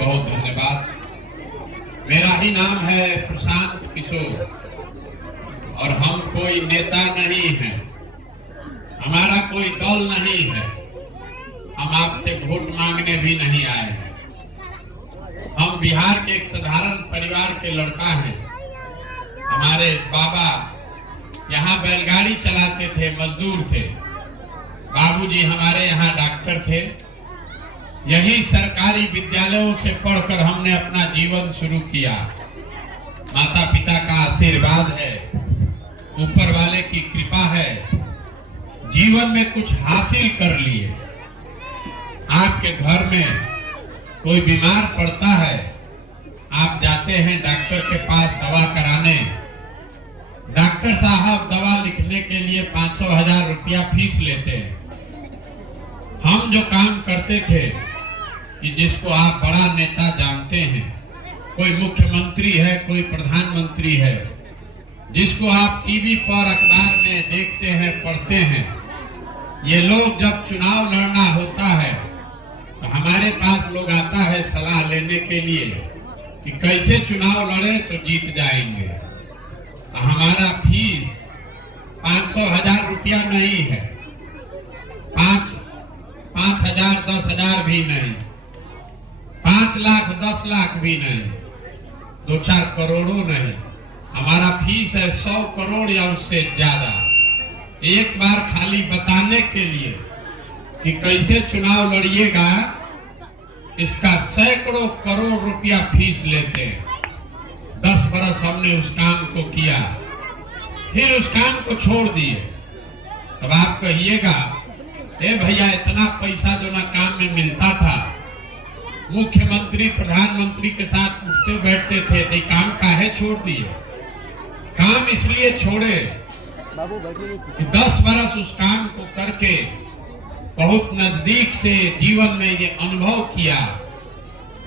बहुत धन्यवाद। मेरा ही नाम है प्रशांत किशोर और हम कोई नेता नहीं है, हमारा कोई दल नहीं है, हम आपसे वोट मांगने भी नहीं आए हैं। हम बिहार के एक साधारण परिवार के लड़का हैं। हमारे बाबा यहाँ बैलगाड़ी चलाते थे, मजदूर थे। बाबूजी हमारे यहाँ डॉक्टर थे। यही सरकारी विद्यालयों से पढ़कर हमने अपना जीवन शुरू किया। माता पिता का आशीर्वाद है, ऊपर वाले की कृपा है, जीवन में कुछ हासिल कर लिए। आपके घर में कोई बीमार पड़ता है, आप जाते हैं डॉक्टर के पास दवा कराने। डॉक्टर साहब दवा लिखने के लिए 500,000 रुपया फीस लेते हैं। हम जो काम करते थे कि जिसको आप बड़ा नेता जानते हैं, कोई मुख्यमंत्री है, कोई प्रधानमंत्री है, जिसको आप टीवी पर अखबार में देखते हैं, पढ़ते हैं, ये लोग जब चुनाव लड़ना होता है तो हमारे पास लोग आता है सलाह लेने के लिए कि कैसे चुनाव लड़े तो जीत जाएंगे। हमारा फीस 500,000 रुपया नहीं है, 5,000 10,000 भी नहीं, 5 लाख 10 लाख भी नहीं, 2-4 करोड़ों नहीं। हमारा फीस है 100 करोड़ या उससे ज्यादा। एक बार खाली बताने के लिए कि कैसे चुनाव लड़िएगा, इसका सैकड़ों करोड़ रुपया फीस लेते हैं। 10 बरस हमने उस काम को किया, फिर उस काम को छोड़ दिए। अब आप कहिएगा, ए भैया इतना पैसा जो ना काम में मिलता था, मुख्यमंत्री प्रधानमंत्री के साथ उठते बैठते थे, तो काम काहे छोड़ दिए? काम इसलिए छोड़े कि 10 बरस उस काम को करके बहुत नजदीक से जीवन में ये अनुभव किया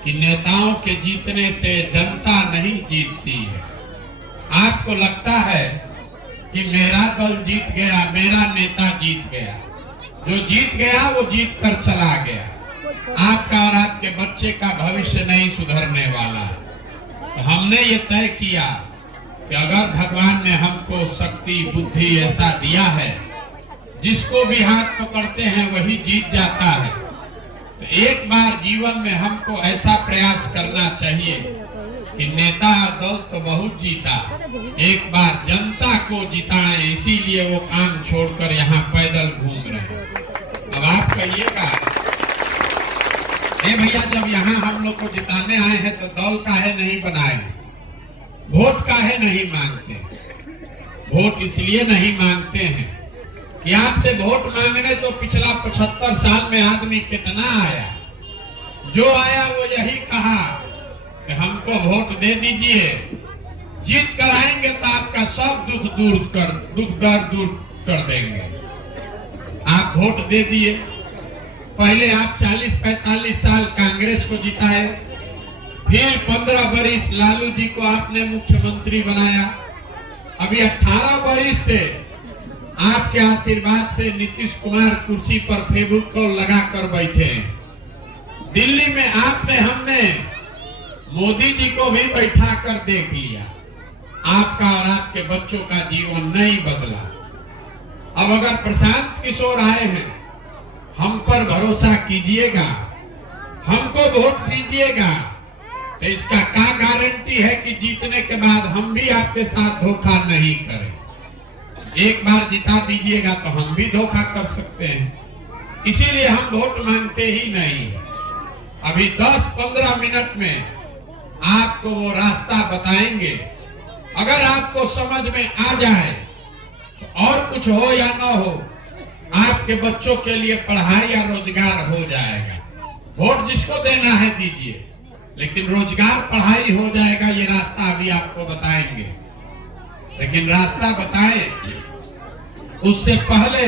कि नेताओं के जीतने से जनता नहीं जीतती है। आपको लगता है कि मेरा दल जीत गया, मेरा नेता जीत गया। जो जीत गया वो जीत कर चला गया। आपका और आपके बच्चे का भविष्य नहीं सुधरने वाला। तो हमने ये तय किया कि अगर भगवान ने हमको शक्ति बुद्धि ऐसा दिया है, जिसको भी हाथ पकड़ते हैं वही जीत जाता है, तो एक बार जीवन में हमको ऐसा प्रयास करना चाहिए कि नेता दल तो बहुत जीता, एक बार जनता को जिताएं। इसीलिए वो काम छोड़कर यहाँ पैदल घूम रहे हैं। अब आप कहिएगा, ए भैया जब यहाँ हम लोग को जिताने आए हैं तो दल काहे नहीं बनाए, वोट काहे नहीं मांगते? वोट इसलिए नहीं मांगते हैं कि आपसे वोट मांगने तो पिछला 75 साल में आदमी कितना आया, जो आया वो यही कहा कि हमको वोट दे दीजिए, जीत कर आएंगे तो आपका सब दुख दर्द दूर कर देंगे। आप वोट दे दिए। पहले आप 40-45 साल कांग्रेस को जिताए, फिर 15 बरिस लालू जी को आपने मुख्यमंत्री बनाया। अभी 18 बरिस से आपके आशीर्वाद से नीतीश कुमार कुर्सी पर फेविकोल लगा कर बैठे हैं। दिल्ली में आपने हमने मोदी जी को भी बैठा कर देख लिया। आपका और आपके बच्चों का जीवन नहीं बदला। अब अगर प्रशांत किशोर आए हैं, हम पर भरोसा कीजिएगा, हमको वोट दीजिएगा, तो इसका क्या गारंटी है कि जीतने के बाद हम भी आपके साथ धोखा नहीं करें? एक बार जिता दीजिएगा तो हम भी धोखा कर सकते हैं। इसीलिए हम वोट मांगते ही नहीं। अभी 10-15 मिनट में आपको वो रास्ता बताएंगे। अगर आपको समझ में आ जाए तो और कुछ हो या ना हो, आपके बच्चों के लिए पढ़ाई या रोजगार हो जाएगा। वोट जिसको देना है दीजिए, लेकिन रोजगार पढ़ाई हो जाएगा। ये रास्ता अभी आपको बताएंगे, लेकिन रास्ता बताएं उससे पहले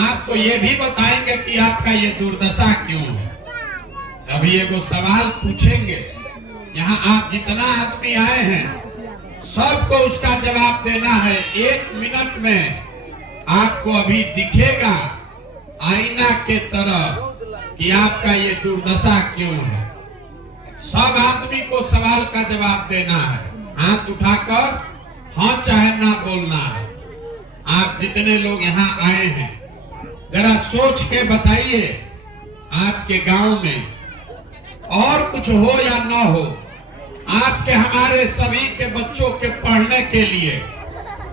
आपको ये भी बताएंगे कि आपका ये दुर्दशा क्यों है। अभी एगो सवाल पूछेंगे, यहाँ आप जितना आदमी आए हैं सबको उसका जवाब देना है। 1 मिनट में आपको अभी दिखेगा आईना के तरह कि आपका ये दुर्दशा क्यों है। सब आदमी को सवाल का जवाब देना है, हाथ उठाकर हाँ चाहे ना बोलना है। आप जितने लोग यहाँ आए हैं जरा सोच के बताइए, आपके गांव में और कुछ हो या ना हो, आपके हमारे सभी के बच्चों के पढ़ने के लिए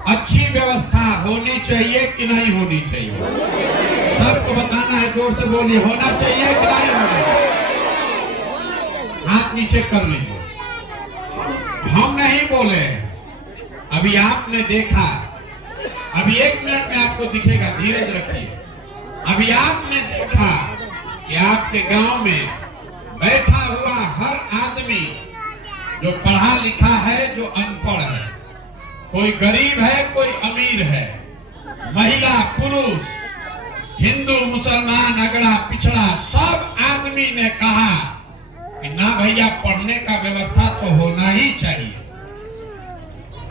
अच्छी व्यवस्था होनी चाहिए कि नहीं होनी चाहिए? सबको बताना है, जोर से बोलिए, होना चाहिए कि नहीं होना चाहिए? हाथ नीचे कर लीजिए। हम नहीं बोले, अभी आपने देखा, अभी 1 मिनट में आपको दिखेगा, धीरज रखिए। अभी आपने देखा कि आपके गांव में बैठा हुआ हर आदमी जो पढ़ा लिखा है, जो अनपढ़ है, कोई गरीब है, कोई अमीर है, महिला पुरुष, हिंदू मुसलमान, अगड़ा पिछड़ा, सब आदमी ने कहा कि ना भैया, पढ़ने का व्यवस्था तो होना ही चाहिए।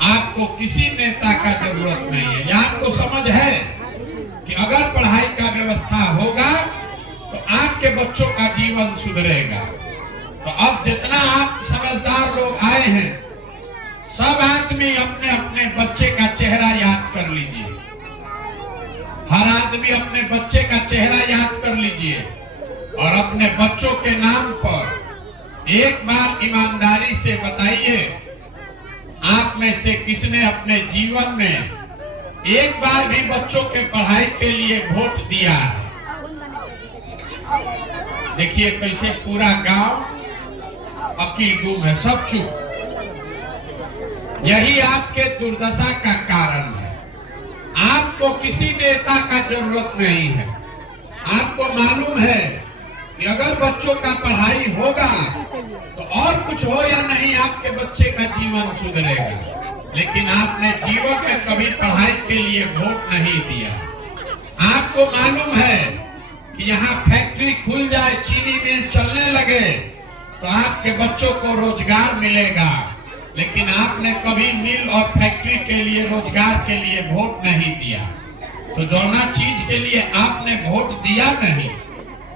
आपको किसी नेता का जरूरत नहीं है। यह आपको समझ है कि अगर पढ़ाई का व्यवस्था होगा तो आपके बच्चों का जीवन सुधरेगा। तो अब जितना आप समझदार लोग आए हैं, सब आदमी अपने अपने बच्चे का चेहरा याद कर लीजिए। हर आदमी अपने बच्चे का चेहरा याद कर लीजिए और अपने बच्चों के नाम पर एक बार ईमानदारी से बताइए, आप में से किसने अपने जीवन में एक बार भी बच्चों के पढ़ाई के लिए वोट दिया है? देखिए कैसे पूरा गांव अकील गुम है, सब चुप। यही आपके दुर्दशा का कारण है। आपको किसी नेता का जरूरत नहीं है। आपको मालूम है कि अगर बच्चों का पढ़ाई होगा तो और कुछ हो या नहीं, आपके बच्चे का जीवन सुधरेगा। लेकिन आपने जीवन में कभी पढ़ाई के लिए वोट नहीं दिया। आपको मालूम है कि यहाँ फैक्ट्री खुल जाए, चीनी मिल चलने लगे तो आपके बच्चों को रोजगार मिलेगा, लेकिन आपने कभी मिल और फैक्ट्री के लिए, रोजगार के लिए वोट नहीं दिया। तो दोनों चीज के लिए आपने वोट दिया नहीं,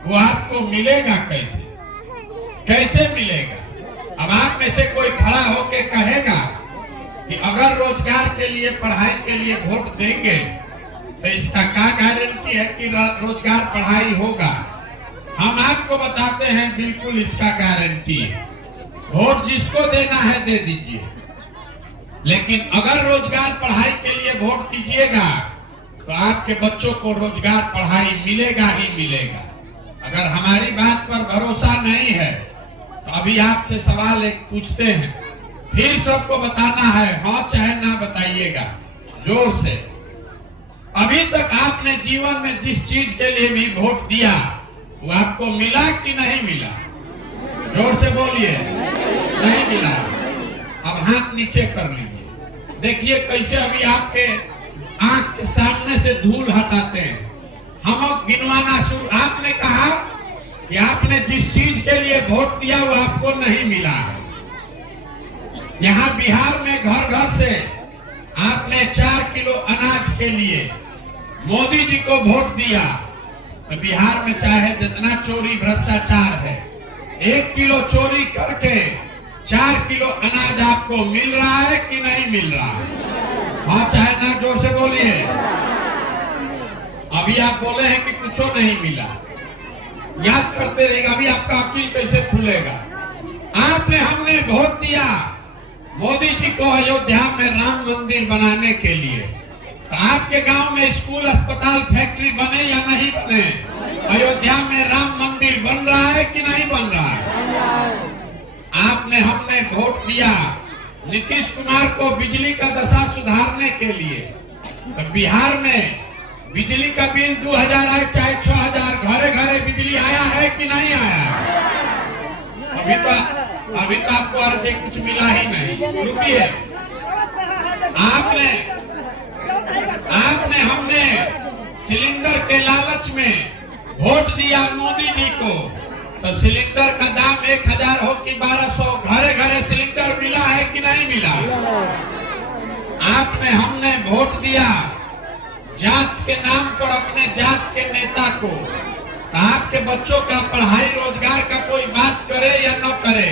वो आपको मिलेगा कैसे? कैसे मिलेगा? अब आप में से कोई खड़ा होके कहेगा कि अगर रोजगार के लिए, पढ़ाई के लिए वोट देंगे तो इसका क्या गारंटी है कि रोजगार पढ़ाई होगा? हम आपको बताते हैं, बिल्कुल इसका गारंटी है। वोट जिसको देना है दे दीजिए, लेकिन अगर रोजगार पढ़ाई के लिए वोट दीजिएगा तो आपके बच्चों को रोजगार पढ़ाई मिलेगा ही मिलेगा। अगर हमारी बात पर भरोसा नहीं है तो अभी आपसे सवाल एक पूछते हैं, फिर सबको बताना है, हाँ चाहे ना बताइएगा, जोर से। अभी तक आपने जीवन में जिस चीज के लिए भी वोट दिया वो आपको मिला कि नहीं मिला? जोर से बोलिए, नहीं मिला। अब हाथ नीचे कर लीजिए। देखिए कैसे अभी आपके आंख के सामने से धूल हटाते हैं। हम अब गिनवाना शुरू। आपने कहा कि आपने जिस चीज के लिए वोट दिया वो आपको नहीं मिला। यहाँ बिहार में घर घर से आपने 4 किलो अनाज के लिए मोदी जी को वोट दिया, तो बिहार में चाहे जितना चोरी भ्रष्टाचार है, 1 किलो चोरी करके 4 किलो अनाज आपको मिल रहा है कि नहीं मिल रहा? हाँ चाहे ना, जोर से बोलिए। अभी आप बोले हैं कि कुछ नहीं मिला। याद करते रहेगा, अभी आपका अकील कैसे खुलेगा? आपने, हमने वोट दिया मोदी जी को अयोध्या में राम मंदिर बनाने के लिए। तो आपके गांव में स्कूल, अस्पताल, फैक्ट्री बने या नहीं बने? अयोध्या में राम मंदिर बन रहा है कि नहीं बन रहा है? आपने, हमने वोट दिया नीतीश कुमार को बिजली का दशा सुधारने के लिए। तो बिहार में बिजली का बिल 2000 आए चाहे 6000, घरे घरे बिजली आया है कि नहीं आया? अभी तो आपको अर्धे कुछ मिला ही नहीं। रुकिए, आपने हमने सिलेंडर के लालच में वोट दिया मोदी जी को, तो सिलेंडर का दाम 1000 हो कि 1200, घरे घरे सिलेंडर मिला है कि नहीं मिला? आपने, हमने वोट दिया जात के नाम पर अपने जात के नेता को। तो आपके बच्चों का पढ़ाई, रोजगार का कोई बात करे या न करे,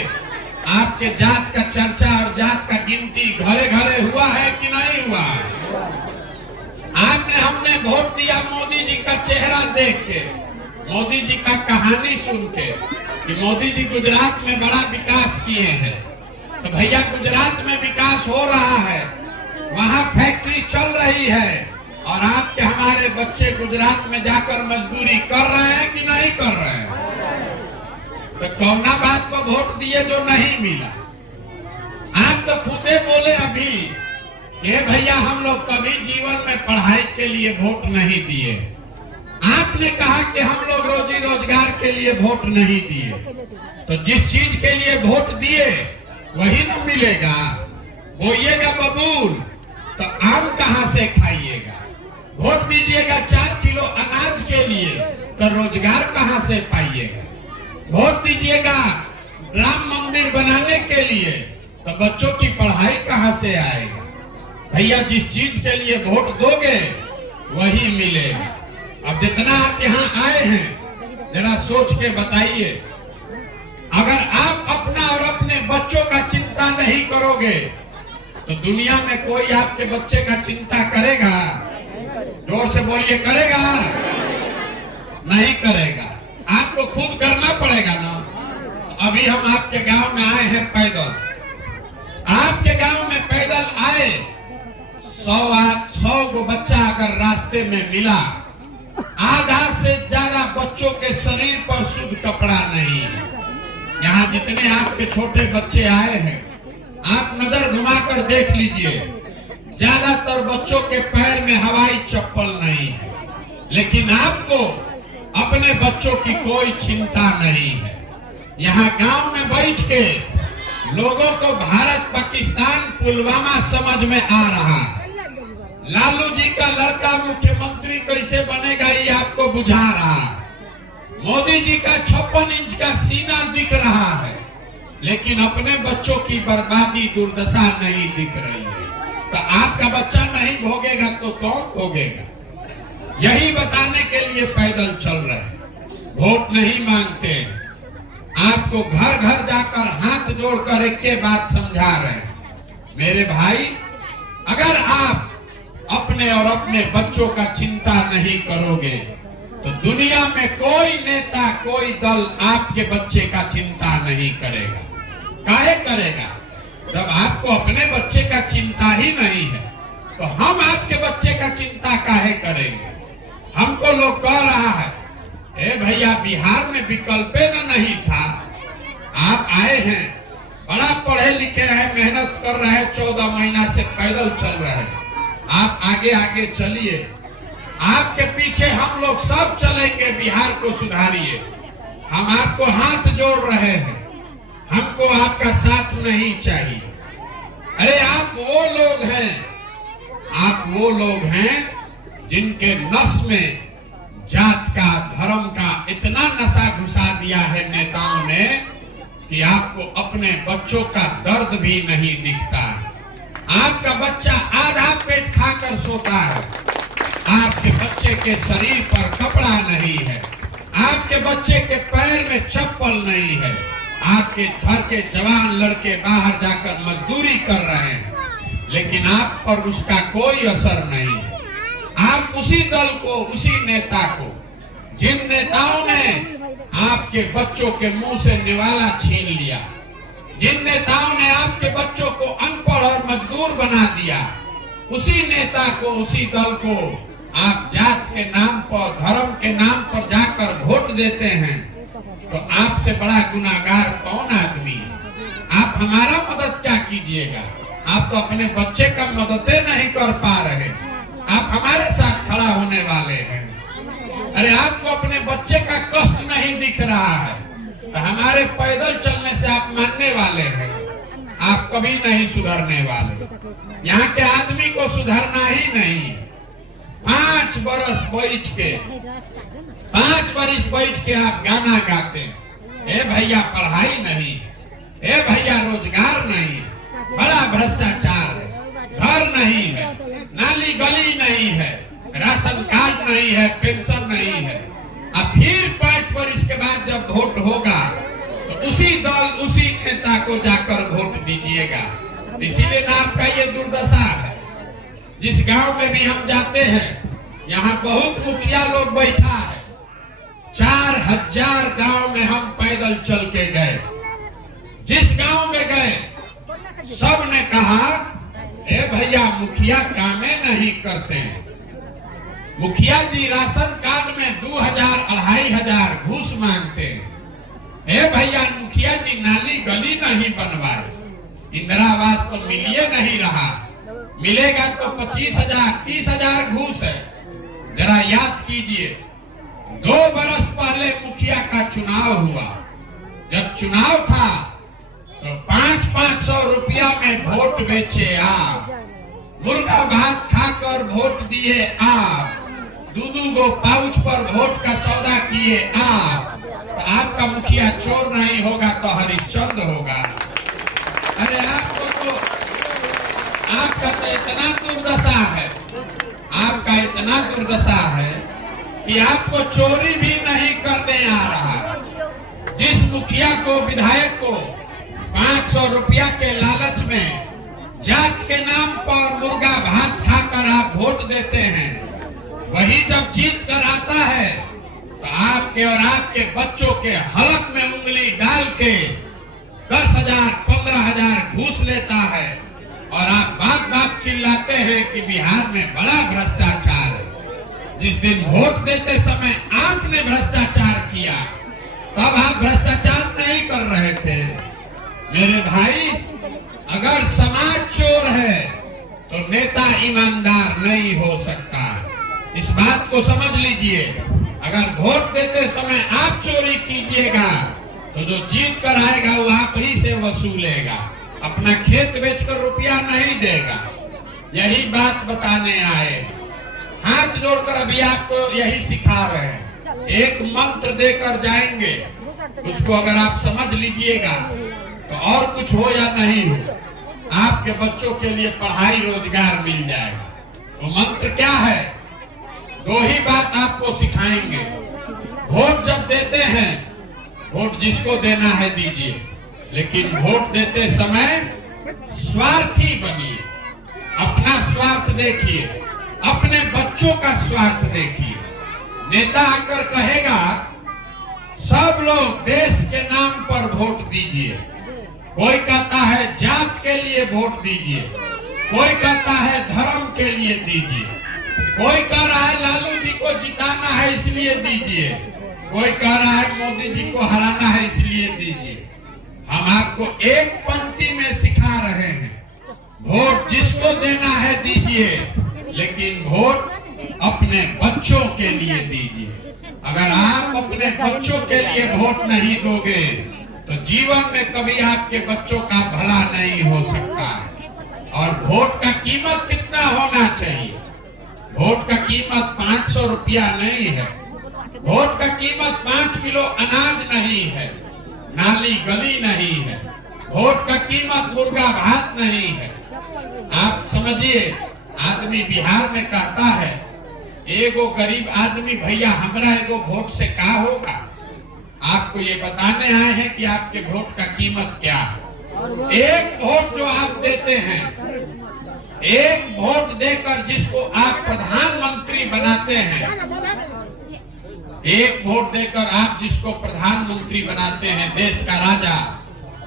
आपके जात का चर्चा और जात का गिनती घरे घरे हुआ है कि नहीं हुआ? आपने हमने वोट दिया मोदी जी का चेहरा देख के, मोदी जी का कहानी सुन के कि मोदी जी गुजरात में बड़ा विकास किए हैं। तो भैया गुजरात में विकास हो रहा है, वहां फैक्ट्री चल रही है, और आपके हमारे बच्चे गुजरात में जाकर मजदूरी कर रहे हैं कि नहीं कर रहे हैं? तो कौना बात पर वोट दिए जो नहीं मिला? आप तो खुदे बोले अभी कि भैया हम लोग कभी जीवन में पढ़ाई के लिए वोट नहीं दिए। आपने कहा कि हम लोग रोजी रोजगार के लिए वोट नहीं दिए। तो जिस चीज के लिए वोट दिए वही न मिलेगा। बोइएगा बबूल तो आम कहां से खाइएगा? वोट दीजिएगा 4 किलो अनाज के लिए तो रोजगार कहां से पाइएगा? वोट दीजिएगा राम मंदिर बनाने के लिए तो बच्चों की पढ़ाई कहां से आएगा? भैया जिस चीज के लिए वोट दोगे वही मिलेगा। अब जितना आप यहाँ आए हैं जरा सोच के बताइए, अगर आप अपना और अपने बच्चों का चिंता नहीं करोगे तो दुनिया में कोई आपके बच्चे का चिंता करेगा? जोर से बोलिए, करेगा? नहीं करेगा। आपको खुद करना पड़ेगा ना। अभी हम आपके गांव में आए हैं पैदल, आपके गांव में पैदल आए, 100 गो बच्चा अगर रास्ते में मिला, आधा से ज्यादा बच्चों के शरीर पर शुद्ध कपड़ा नहीं है। यहाँ जितने आपके छोटे बच्चे आए हैं आप नजर घुमाकर देख लीजिए, ज्यादातर बच्चों के पैर में हवाई चप्पल नहीं है। लेकिन आपको अपने बच्चों की कोई चिंता नहीं है। यहाँ गांव में बैठ के लोगों को भारत पाकिस्तान पुलवामा समझ में आ रहा है। लालू जी का लड़का मुख्यमंत्री कैसे बनेगा ये आपको बुझा रहा है। मोदी जी का 56 इंच का सीना दिख रहा है, लेकिन अपने बच्चों की बर्बादी दुर्दशा नहीं दिख रही है। तो आपका बच्चा नहीं भोगेगा तो कौन भोगेगा? यही बताने के लिए पैदल चल रहे हैं। वोट नहीं मांगते, आपको घर घर जाकर हाथ जोड़कर एक के बात समझा रहे हैं। मेरे भाई, अगर आप अपने और अपने बच्चों का चिंता नहीं करोगे तो दुनिया में कोई नेता, कोई दल आपके बच्चे का चिंता नहीं करेगा। काहे करेगा? जब आपको अपने बच्चे का चिंता ही नहीं है तो हम आपके बच्चे का चिंता काहे करेंगे? हमको लोग कह रहा है, ए भैया बिहार में विकल्प न नहीं था, आप आए हैं, बड़ा पढ़े लिखे हैं, मेहनत कर रहे हैं, 14 महीना से पैदल चल रहे हैं, आप आगे आगे चलिए, आपके पीछे हम लोग सब चलेंगे, बिहार को सुधारिए। हम आपको हाथ जोड़ रहे हैं, हमको आपका साथ नहीं चाहिए। अरे आप वो लोग हैं जिनके नस में जात का, धर्म का इतना नशा घुसा दिया है नेताओं ने कि आपको अपने बच्चों का दर्द भी नहीं दिखता। आपका बच्चा आधा पेट खाकर सोता है, आपके बच्चे के शरीर पर कपड़ा नहीं है, आपके बच्चे के पैर में चप्पल नहीं है, आपके घर के जवान लड़के बाहर जाकर मजदूरी कर रहे हैं, लेकिन आप पर उसका कोई असर नहीं है। आप उसी दल को, उसी नेता को, जिन नेताओं ने आपके बच्चों के मुंह से निवाला छीन लिया, जिन नेताओं ने आपके बच्चों को अनपढ़ और मजदूर बना दिया, उसी नेता को, उसी दल को आप जात के नाम पर, धर्म के नाम पर जाकर वोट देते हैं। तो आपसे बड़ा गुनाहगार कौन आदमी है? आप हमारा मदद क्या कीजिएगा? आप तो अपने बच्चे का मदद नहीं कर पा रहे, आप हमारे साथ खड़ा होने वाले हैं। अरे आपको अपने बच्चे का कष्ट नहीं दिख रहा है तो हमारे पैदल चलने से आप मानने वाले हैं? आप कभी नहीं सुधरने वाले। यहाँ के आदमी को सुधरना ही नहीं। 5 बरस बैठ के आप गाना गाते हैं, ए भैया पढ़ाई नहीं, ए भैया रोजगार नहीं, बड़ा भ्रष्टाचार है, घर नहीं है, नाली गली नहीं है, राशन कार्ड नहीं है, पेंशन नहीं है। अब फिर 5 वर्ष के बाद जब वोट होगा तो उसी दल, उसी नेता को जाकर वोट दीजिएगा। इसीलिए ना आपका ये दुर्दशा है। जिस गांव में भी हम जाते हैं, यहाँ बहुत मुखिया लोग बैठा है। 4000 गांव में हम पैदल चल के गए। जिस गांव में गए सब ने कहा, ए भैया मुखिया कामे नहीं करते हैं। मुखिया जी राशन कार्ड में 2000-2500 घूस मांगते हैं। ए भैया मुखिया जी नाली गली नहीं बनवाए। इंदिरा आवास तो मिलिए नहीं रहा, मिलेगा तो 25,000-30,000 घूस है। जरा याद कीजिए, 2 बरस पहले मुखिया का चुनाव हुआ। जब चुनाव था तो 500-500 रुपया में वोट बेचे आप, मुर्गा भात खाकर वोट दिए आप, 2-2 पाउच पर वोट का सौदा किए आप। तो आपका मुखिया चोर नहीं होगा तो हरिश्चंद्र होगा। अरे आपका तो इतना दुर्दशा है, आपका इतना दुर्दशा है कि आपको चोरी भी नहीं करने आ रहा। जिस मुखिया को, विधायक को 500 रुपया के लालच में जात के नाम पर मुर्गा भात खाकर आप वोट देते हैं, वही जब जीत कर आता है तो आपके और आपके बच्चों के हलक में उंगली डाल के 10,000-15,000 घूस लेता है। और आप बात चिल्लाते हैं कि बिहार में बड़ा भ्रष्टाचार है। जिस दिन वोट देते समय आपने भ्रष्टाचार किया, तब आप भ्रष्टाचार नहीं कर रहे थे। मेरे भाई, अगर समाज चोर है तो नेता ईमानदार नहीं हो सकता। इस बात को समझ लीजिए। अगर वोट देते समय आप चोरी कीजिएगा तो जो जीत कर आएगा वो आप ही से वसूलेगा, अपना खेत बेचकर रुपया नहीं देगा। यही बात बताने आए। हाथ जोड़कर अभी आपको यही सिखा रहे हैं। एक मंत्र देकर जाएंगे, उसको अगर आप समझ लीजिएगा तो और कुछ हो या नहीं हो, आपके बच्चों के लिए पढ़ाई रोजगार मिल जाएगा। वो मंत्र क्या है? 2 ही बात आपको सिखाएंगे। वोट जब देते हैं, वोट जिसको देना है दीजिए, लेकिन वोट देते समय स्वार्थी बनिए। अपना स्वार्थ देखिए, अपने बच्चों का स्वार्थ देखिए। नेता आकर कहेगा सब लोग देश के नाम पर वोट दीजिए, कोई कहता है जात के लिए वोट दीजिए, कोई कहता है धर्म के लिए दीजिए, कोई कह रहा है लालू जी को जिताना है इसलिए दीजिए, कोई कह रहा है मोदी जी को हराना है इसलिए दीजिए। हम आपको एक पंक्ति में सिखा रहे हैं, वोट जिसको देना है दीजिए, लेकिन वोट अपने बच्चों के लिए दीजिए। अगर आप अपने बच्चों के लिए वोट नहीं दोगे तो जीवन में कभी आपके बच्चों का भला नहीं हो सकता। और वोट का कीमत कितना होना चाहिए? वोट का कीमत 500 रुपया नहीं है। वोट का कीमत 5 किलो अनाज नहीं है, नाली गली नहीं है। वोट का कीमत मुर्गा भात नहीं है। आप समझिए, आदमी बिहार में कहता है एगो गरीब आदमी, भैया हमरा एगो वोट से का होगा? आपको ये बताने आए हैं कि आपके वोट का कीमत क्या है। एक वोट जो आप देते हैं, एक वोट देकर जिसको आप प्रधानमंत्री बनाते हैं, एक वोट देकर आप जिसको प्रधानमंत्री बनाते हैं, देश का राजा,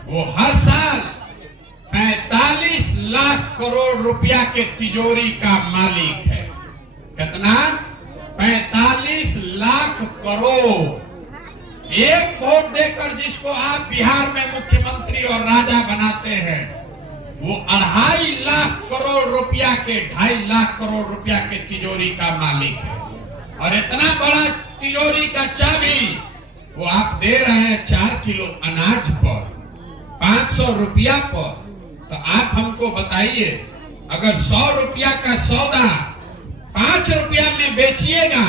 वो हर साल 45 लाख करोड़ रुपया के तिजोरी का मालिक है। कितना? 45 लाख करोड़। एक वोट देकर जिसको आप बिहार में मुख्यमंत्री और राजा बनाते हैं, वो 2.5 लाख करोड़ रुपया के 2.5 लाख करोड़ रुपया के तिजोरी का मालिक है। और इतना बड़ा तिजोरी का चाबी वो आप दे रहे हैं 4 किलो अनाज पर, 500 रुपया पर। तो आप हमको बताइए, अगर 100 रुपया का सौदा 5 रुपया में बेचिएगा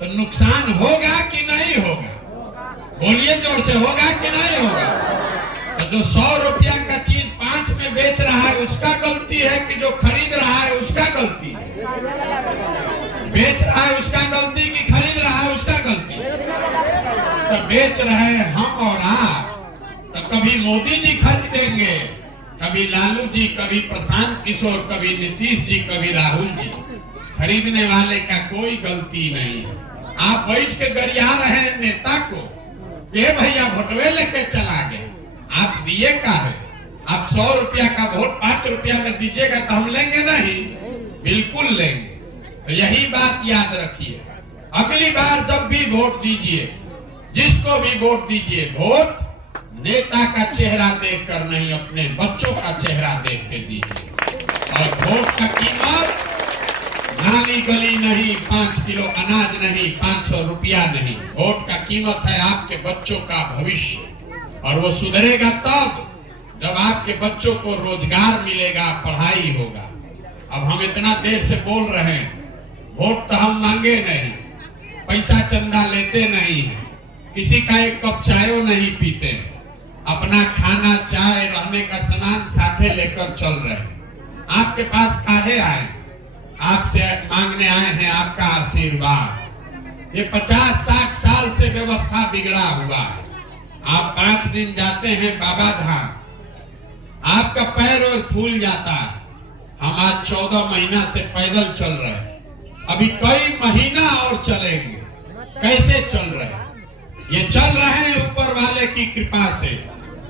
तो नुकसान होगा कि नहीं होगा? बोलिए जोर से, होगा कि नहीं होगा? तो जो 100 रुपया का चीज 5 में बेच रहा है उसका गलती है कि जो खरीद रहा है उसका गलती है? बेच रहा है उसका गलती कि खरीद रहा है उसका गलती? तो बेच रहे हैं हम और आप, तो अब कभी मोदी जी खरीदेंगे, कभी लालू जी, कभी प्रशांत किशोर, कभी नीतीश जी, कभी राहुल जी। खरीदने वाले का कोई गलती नहीं है। आप बैठ के गरिया रहे हैं नेता को, ये भैया भोटवे लेके चला गए, आप दिए का है? आप 100 रुपया का वोट 5 रुपया में दीजिएगा तो हम लेंगे नहीं? बिल्कुल लेंगे। तो यही बात याद रखिए, अगली बार जब भी वोट दीजिए, जिसको भी वोट दीजिए, वोट नेता का चेहरा देखकर नहीं, अपने बच्चों का चेहरा देख के दीजिए। और वोट का कीमत नाली गली नहीं, 5 किलो अनाज नहीं, 500 रुपया नहीं। वोट का कीमत है आपके बच्चों का भविष्य, और वो सुधरेगा तब जब आपके बच्चों को रोजगार मिलेगा, पढ़ाई होगा। अब हम इतना देर से बोल रहे हैं, वोट तो हम मांगे नहीं, पैसा चंदा लेते नहीं है, किसी का एक कप चाय नहीं पीते, अपना खाना, चाय, रहने का सामान साथे लेकर चल रहे हैं। आपके पास काहे आए? आपसे मांगने आए हैं आपका आशीर्वाद। ये 50-60 साल से व्यवस्था बिगड़ा हुआ है। आप 5 दिन जाते हैं बाबा धाम, आपका पैर और फूल जाता है। हम आज 14 महीना से पैदल चल रहे हैं, अभी कई महीना और चलेंगे। कैसे चल रहे हैं? ये चल रहे हैं ऊपर वाले की कृपा से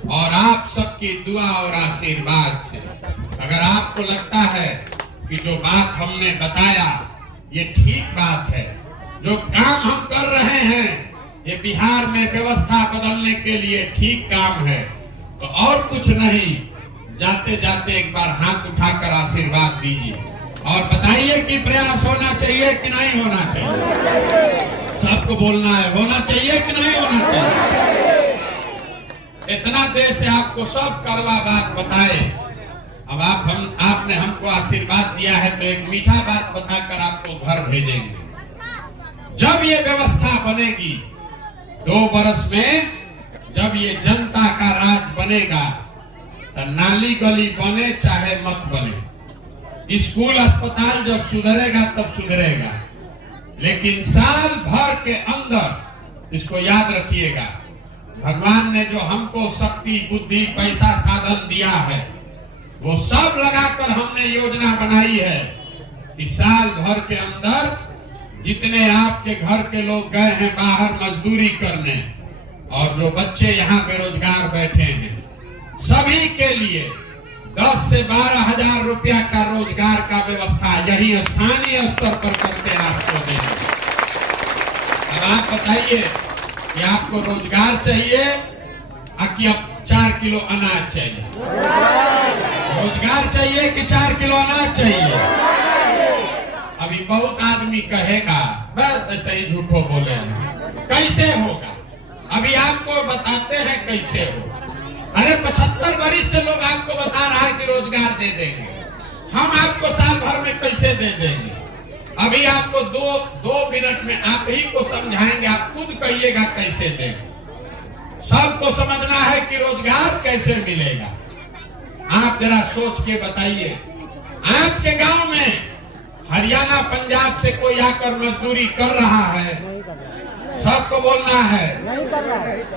और आप सबकी दुआ और आशीर्वाद से। अगर आपको लगता है कि जो बात हमने बताया ये ठीक बात है, जो काम हम कर रहे हैं ये बिहार में व्यवस्था बदलने के लिए ठीक काम है, तो और कुछ नहीं, जाते जाते एक बार हाथ उठाकर आशीर्वाद दीजिए और बताइए कि प्रयास होना चाहिए कि नहीं होना चाहिए। सबको बोलना है, होना चाहिए कि नहीं होना चाहिए। इतना देर से आपको सब कड़वा बात बताए, अब आपने हमको आशीर्वाद दिया है तो एक मीठा बात बताकर आपको घर भेजेंगे। जब ये व्यवस्था बनेगी 2 वर्ष में, जब ये जनता का राज बनेगा, तो नाली गली बने चाहे मत बने, स्कूल अस्पताल जब सुधरेगा तब सुधरेगा, लेकिन साल भर के अंदर, इसको याद रखिएगा, भगवान ने जो हमको शक्ति, बुद्धि, पैसा, साधन दिया है, वो सब लगाकर हमने योजना बनाई है कि साल भर के अंदर जितने आपके घर के लोग गए हैं बाहर मजदूरी करने, और जो बच्चे यहाँ बेरोजगार बैठे हैं, सभी के लिए 10 से 12 हजार रुपया का रोजगार का व्यवस्था यही स्थानीय स्तर पर करके आपको देंगे। अब आप बताइए कि आपको रोजगार चाहिए कि अब 4 किलो अनाज चाहिए? रोजगार चाहिए कि 4 किलो अनाज चाहिए? अभी बहुत आदमी कहेगा बस ऐसे ही झूठो बोले हैं, कैसे होगा? अभी आपको बताते हैं कैसे हो। अरे 75 वर्ष से लोग आपको बता रहा है कि रोजगार दे देंगे, हम आपको साल भर में कैसे दे देंगे? अभी आपको 2 मिनट में आप ही को समझाएंगे, आप खुद कहिएगा कैसे देंगे। सबको समझना है कि रोजगार कैसे मिलेगा। आप जरा सोच के बताइए, आपके गांव में हरियाणा पंजाब से कोई आकर मजदूरी कर रहा है? सबको बोलना है,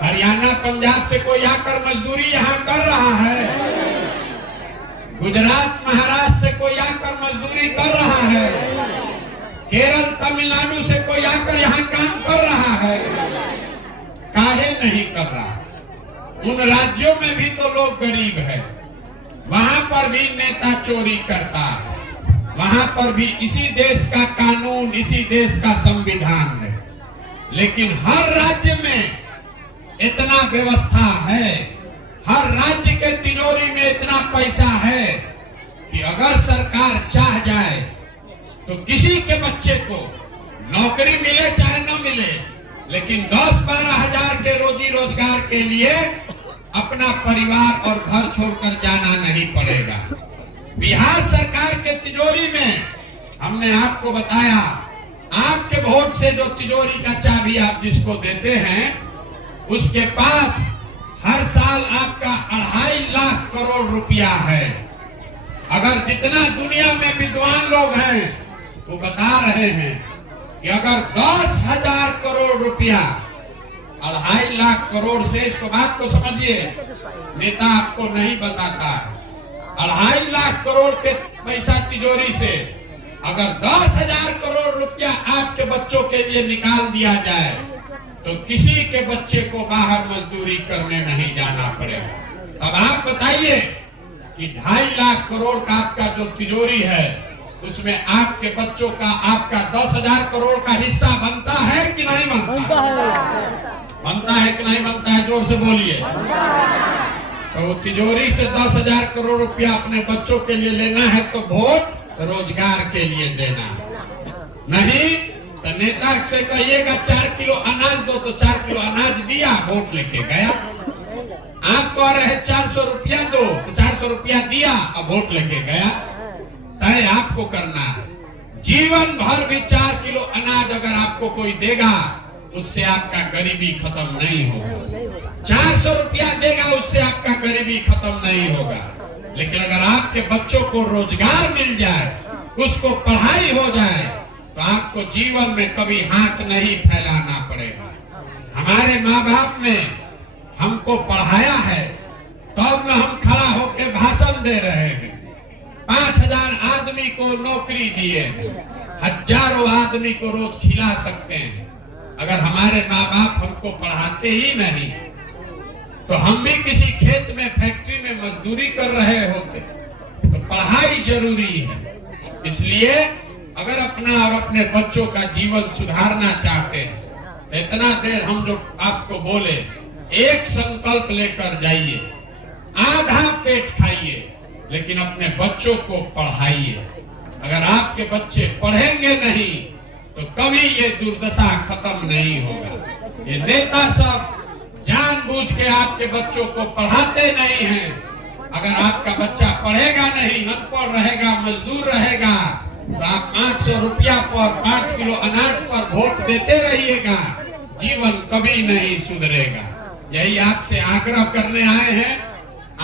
हरियाणा पंजाब से कोई आकर मजदूरी यहाँ कर रहा है? गुजरात महाराष्ट्र से कोई आकर मजदूरी कर रहा है? केरल तमिलनाडु से कोई आकर यहाँ काम कर रहा है? काहे नहीं कर रहा? उन राज्यों में भी तो लोग गरीब है, वहां पर भी नेता चोरी करता है, वहां पर भी इसी देश का कानून, इसी देश का संविधान है, लेकिन हर राज्य में इतना व्यवस्था है, हर राज्य के तिजोरी में इतना पैसा है कि अगर सरकार चाह जाए तो किसी के बच्चे को नौकरी मिले चाहे न मिले, लेकिन 10-12 हजार के रोजी रोजगार के लिए अपना परिवार और घर छोड़कर जाना नहीं पड़ेगा। बिहार सरकार के तिजोरी में हमने आपको बताया, आपके वोट से जो तिजोरी का चाबी आप जिसको देते हैं, उसके पास हर साल आपका 2.5 लाख करोड़ रुपया है। अगर जितना दुनिया में विद्वान लोग हैं वो बता रहे हैं कि अगर 10,000 करोड़ रुपया 2.5 लाख करोड़ से, इसको बात को समझिए, नेता आपको नहीं बताता है। 2.5 लाख करोड़ के पैसा तिजोरी से अगर 10,000 करोड़ रुपया आपके बच्चों के लिए निकाल दिया जाए तो किसी के बच्चे को बाहर मजदूरी करने नहीं जाना पड़ेगा। अब आप बताइए कि 2.5 लाख करोड़ का आपका जो तिजोरी है उसमें आपके बच्चों का आपका 10,000 करोड़ का हिस्सा बनता है कि नहीं बनता है? बनता है कि नहीं बनता है? जोर से बोलिए। तो तिजोरी से 10,000 करोड़ रुपया अपने बच्चों के लिए लेना है तो वोट रोजगार के लिए देना, नहीं तो नेता से कहिएगा 4 किलो अनाज दो तो 4 किलो अनाज दिया, वोट लेके गया। आप कह रहे 400 रुपया दो तो 400 रुपया दिया, अब वोट लेके गया। तय आपको करना है। जीवन भर भी 4 किलो अनाज अगर आपको कोई देगा उससे आपका गरीबी खत्म नहीं होगा। 400 रुपया देगा उससे आपका गरीबी खत्म नहीं होगा। लेकिन अगर आपके बच्चों को रोजगार मिल जाए, उसको पढ़ाई हो जाए तो आपको जीवन में कभी हाथ नहीं फैलाना पड़ेगा। हमारे माँ बाप ने हमको पढ़ाया है तब न हम खड़ा होकर भाषण दे रहे हैं। 5,000 आदमी को नौकरी दिए, हजारों आदमी को रोज खिला सकते हैं। अगर हमारे माँ बाप हमको पढ़ाते ही नहीं तो हम भी किसी खेत में फैक्ट्री में मजदूरी कर रहे होते। तो पढ़ाई जरूरी है। इसलिए अगर अपना और अपने बच्चों का जीवन सुधारना चाहते हैं तो इतना देर हम जो आपको बोले, एक संकल्प लेकर जाइए, आधा पेट खाइए लेकिन अपने बच्चों को पढ़ाइए। अगर आपके बच्चे पढ़ेंगे नहीं तो कभी ये दुर्दशा खत्म नहीं होगा। ये नेता सब जानबूझ के आपके बच्चों को पढ़ाते नहीं हैं। अगर आपका बच्चा पढ़ेगा नहीं, अनपढ़ रहेगा, मजदूर रहेगा तो आप 500 रुपया पर 5 किलो अनाज पर वोट देते रहिएगा, जीवन कभी नहीं सुधरेगा। यही आपसे आग्रह करने आए हैं।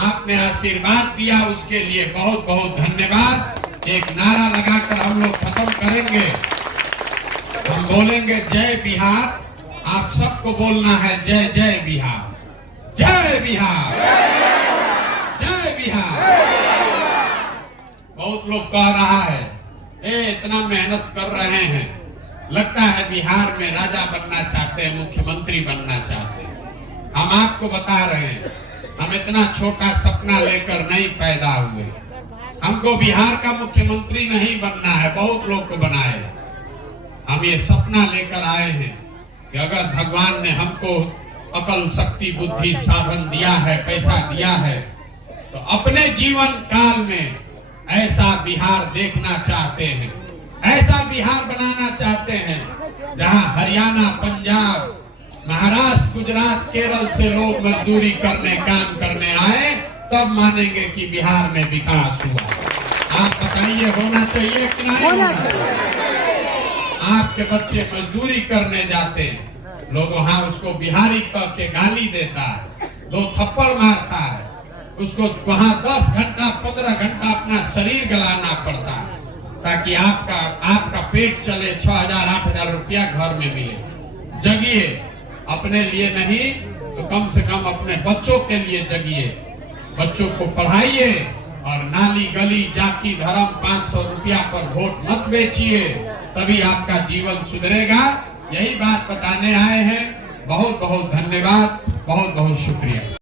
आपने आशीर्वाद दिया उसके लिए बहुत बहुत धन्यवाद। एक नारा लगाकर हम लोग खत्म करेंगे। हम बोलेंगे जय बिहार। आप सबको बोलना है जय जय बिहार, जय बिहार, जय बिहार। बहुत लोग कह रहा है इतना मेहनत कर रहे हैं, लगता है बिहार में राजा बनना चाहते हैं, मुख्यमंत्री बनना चाहते हैं। हम आपको बता रहे हैं हम इतना छोटा सपना लेकर नहीं पैदा हुए। हमको बिहार का मुख्यमंत्री नहीं बनना है, बहुत लोग को बनाए। हम ये सपना लेकर आए हैं कि अगर भगवान ने हमको अकल, शक्ति, बुद्धि, साधन दिया है, पैसा दिया है तो अपने जीवन काल में ऐसा बिहार देखना चाहते हैं, ऐसा बिहार बनाना चाहते हैं जहां हरियाणा, पंजाब, महाराष्ट्र, गुजरात, केरल से लोग मजदूरी करने, काम करने आए तब मानेंगे कि बिहार में विकास हुआ। आप बताइए होना चाहिए कि नहीं होना चाहिए? आपके बच्चे मजदूरी करने जाते हैं, लोग वहां उसको बिहारी कह के गाली देता है, 2 थप्पड़ मारता है, उसको वहां 10 घंटा 15 घंटा अपना शरीर गलाना पड़ता है ताकि आपका पेट चले, 6,000 8,000 रुपया घर में मिले। जगिए, अपने लिए नहीं तो कम से कम अपने बच्चों के लिए जगिए। बच्चों को पढ़ाइए और नाली गली जाति धर्म 500 रुपया पर वोट मत बेचिए, तभी आपका जीवन सुधरेगा। यही बात बताने आए हैं। बहुत बहुत धन्यवाद, बहुत बहुत शुक्रिया।